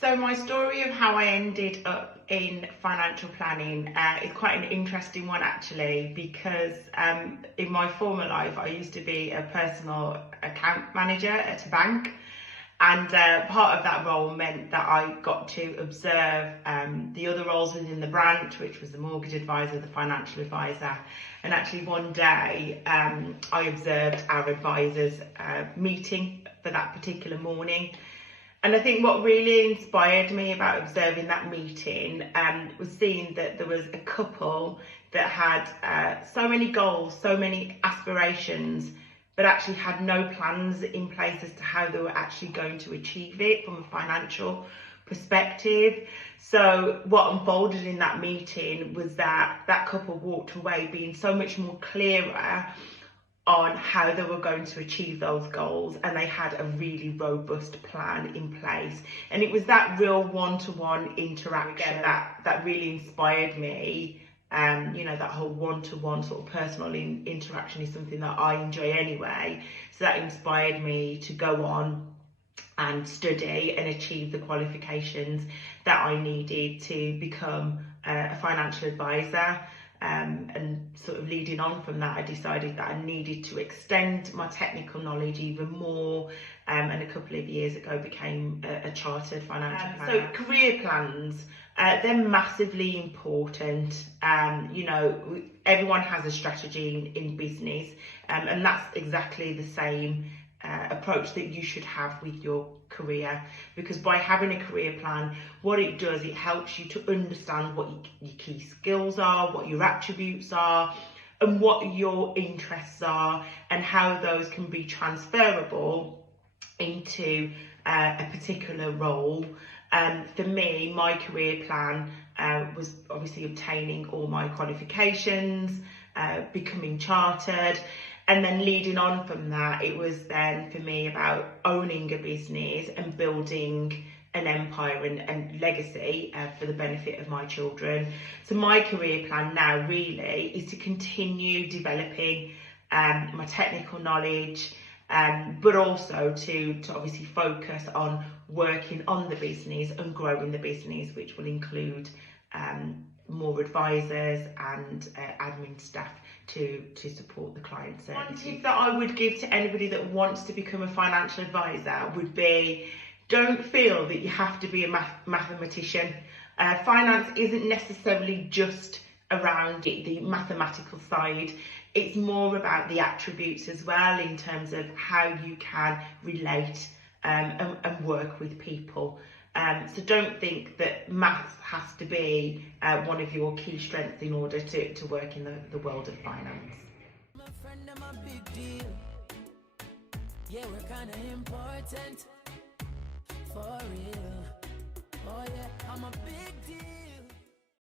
So my story of how I ended up in financial planning is quite an interesting one actually, because in my former life I used to be a personal account manager at a bank, and part of that role meant that I got to observe the other roles within the branch, which was the mortgage advisor, the financial advisor. And actually one day I observed our advisors meeting for that particular morning. And I think what really inspired me about observing that meeting was seeing that there was a couple that had so many goals, so many aspirations, but actually had no plans in place as to how they were actually going to achieve it from a financial perspective. So what unfolded in that meeting was that that couple walked away being so much more clearer on how they were going to achieve those goals, and they had a really robust plan in place. And it was that real one-to-one interaction that really inspired me. That whole one-to-one sort of personal interaction is something that I enjoy anyway. So that inspired me to go on and study and achieve the qualifications that I needed to become a financial advisor. And sort of leading on from that, I decided that I needed to extend my technical knowledge even more, and a couple of years ago became a chartered financial planner. So career plans, they're massively important. Everyone has a strategy in business, and that's exactly the same approach that you should have with your career, because by having a career plan, what it does, it helps you to understand what your key skills are, what your attributes are, and what your interests are, and how those can be transferable into a particular role. For me, my career plan was obviously obtaining all my qualifications, becoming chartered. And then leading on from that, it was then for me about owning a business and building an empire and legacy for the benefit of my children. So my career plan now really is to continue developing my technical knowledge, but also to obviously focus on working on the business and growing the business, which will include more advisors and admin staff to support the client service. One tip that I would give to anybody that wants to become a financial advisor would be, don't feel that you have to be a mathematician. Finance isn't necessarily just around the mathematical side. It's more about the attributes as well, in terms of how you can relate and work with people. So don't think that maths has to be one of your key strengths in order to work in the world of finance. My friend, I'm a big deal. Yeah, we're kind of important. For real. Oh yeah, I'm a big deal.